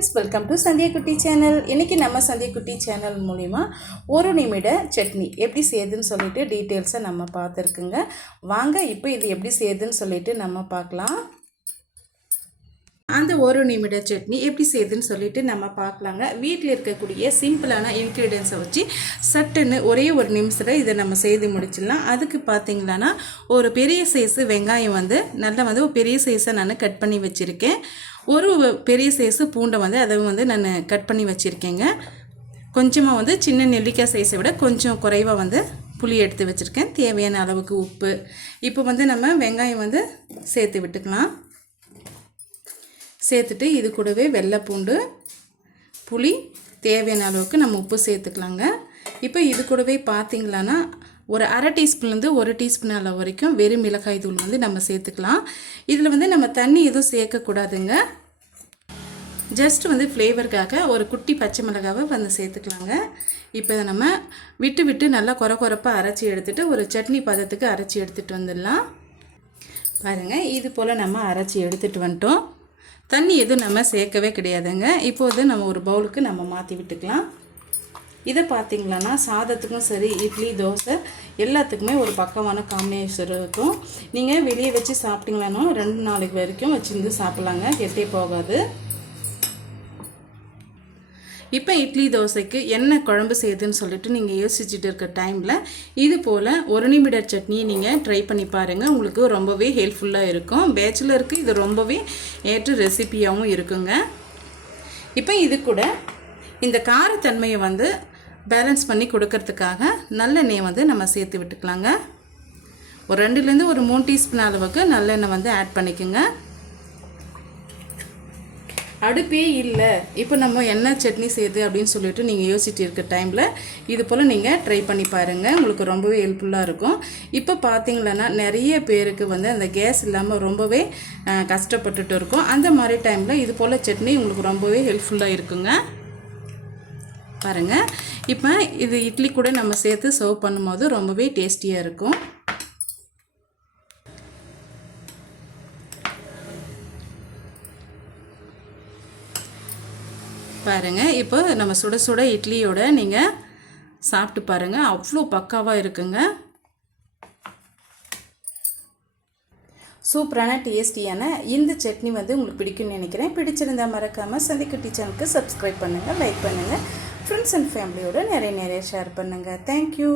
friends, welcome to Sandhya Kutti channel. இன்னைக்கு நம்ம Sandhya Kutti channel மூலமா ஒரு நிமிட சட்னி எப்படி செய்யுதுன்னு சொல்லிட்டு டீடைல்ஸை நம்ம பார்த்துருக்குங்க. வாங்க இப்போ இது எப்படி செய்யுதுன்னு சொல்லிட்டு நம்ம பார்க்கலாம். அந்த ஒரு நிமிட சட்னி எப்படி செய்யுதுன்னு சொல்லிட்டு நம்ம பார்க்கலாங்க. வீட்டில் இருக்கக்கூடிய சிம்பிளான இன்க்ரீடியன்ஸை வச்சு சட்டுன்னு ஒரே ஒரு நிமிஷத்தில் இதை நம்ம செய்து முடிச்சிடலாம். அதுக்கு பார்த்தீங்களான்னா ஒரு பெரிய சைஸு வெங்காயம் நல்லா ஒரு பெரிய சைஸை நான் கட் பண்ணி வச்சுருக்கேன். ஒரு பெரிய சைஸு பூண்டை அதை நான் கட் பண்ணி வச்சுருக்கேங்க. கொஞ்சமாக சின்ன நெல்லிக்காய் சைஸை விட கொஞ்சம் குறைவாக புளி எடுத்து வச்சுருக்கேன். தேவையான அளவுக்கு உப்பு. இப்போ நம்ம வெங்காயம் சேர்த்து விட்டுக்கலாம். சேர்த்துட்டு இது கூடவே வெள்ளை பூண்டு, புளி, தேவையான அளவுக்கு நம்ம உப்பு சேர்த்துக்கலாங்க. இப்போ இது கூடவே பார்த்திங்களான்னா ஒரு அரை டீஸ்பூன்லேருந்து 1 டீஸ்பூன் அளவு வரைக்கும் வெறும் மிளகாய் தூள் நம்ம சேர்த்துக்கலாம். இதில் நம்ம தண்ணி எதுவும் சேர்க்கக்கூடாதுங்க. ஜஸ்ட் ஃப்ளேவருக்காக ஒரு குட்டி பச்சை மிளகாவை சேர்த்துக்கலாங்க. இப்போ இதை நம்ம விட்டு நல்லா கொரப்பாக அரைச்சி எடுத்துகிட்டு ஒரு சட்னி பதத்துக்கு அரைச்சி எடுத்துகிட்டு வந்துடலாம். பாருங்கள், இது போல் நம்ம அரைச்சி எடுத்துகிட்டு வந்துட்டோம். தண்ணி எதுவும் நம்ம சேர்க்கவே கிடையாதுங்க. இப்போது நம்ம ஒரு பவுலுக்கு நம்ம மாற்றி விட்டுக்கலாம். இதை பார்த்திங்களான்னா சாதத்துக்கும் சரி, இட்லி, தோசை எல்லாத்துக்குமே ஒரு பக்கமான காம்பினேஷன் இருக்கும். நீங்கள் வெளியே வச்சு சாப்பிட்டிங்களான்னா 2 நாளைக்கு வரைக்கும் வச்சுருந்து சாப்பிட்லாங்க, கெட்டே போகாது. இப்போ இட்லி தோசைக்கு என்ன குழம்பு செய்யுதுன்னு சொல்லிட்டு நீங்கள் யோசிச்சுட்டு இருக்க டைமில் இது போல் ஒரு நிமிட சட்னியை நீங்கள் ட்ரை பண்ணி பாருங்கள். உங்களுக்கு ரொம்பவே ஹெல்ப்ஃபுல்லாக இருக்கும். பேச்சுலருக்கு இது ரொம்பவே ஏற்ற ரெசிபியாகவும் இருக்குங்க. இப்போ இது கூட இந்த காரத்தன்மையை பேலன்ஸ் பண்ணி கொடுக்கறதுக்காக நல்லெண்ணெயை நம்ம சேர்த்து விட்டுக்கலாங்க. ஒரு 2லேருந்து ஒரு 3 டீஸ்பூன் அளவுக்கு நல்லெண்ணெய் ஆட் பண்ணிக்கோங்க. அடுப்பே இல்லை, இப்போ நம்ம என்ன சட்னி செய்யுது அப்படின்னு சொல்லிட்டு நீங்கள் யோசிச்சுட்டு இருக்க டைமில் இது போல் நீங்கள் ட்ரை பண்ணி பாருங்கள். உங்களுக்கு ரொம்பவே ஹெல்ப்ஃபுல்லாக இருக்கும். இப்போ பார்த்தீங்களன்னா நிறைய பேருக்கு அந்த கேஸ் இல்லாமல் ரொம்பவே கஷ்டப்பட்டுட்டு இருக்கும். அந்த மாதிரி டைமில் இது போல் சட்னி உங்களுக்கு ரொம்பவே ஹெல்ப்ஃபுல்லாக இருக்குங்க. பாருங்கள், இப்போ இது இட்லி கூட நம்ம சேர்த்து சர்வ் பண்ணும்போது ரொம்பவே டேஸ்டியாக இருக்கும். பாருங்கள், இப்போ நம்ம சுட சுட இட்லியோட நீங்கள் சாப்பிட்டு பாருங்கள், அவ்வளோ பக்காவாக இருக்குங்க. சூப்பரான டேஸ்டியான இந்த சட்னி உங்களுக்கு பிடிக்கும்னு நினைக்கிறேன். பிடிச்சிருந்தால் மறக்காமல் சந்தியா குட்டி சேனலுக்கு சப்ஸ்கிரைப் பண்ணுங்கள், லைக் பண்ணுங்கள், ஃப்ரெண்ட்ஸ் அண்ட் ஃபேமிலியோட நிறைய ஷேர் பண்ணுங்கள். தேங்க்யூ.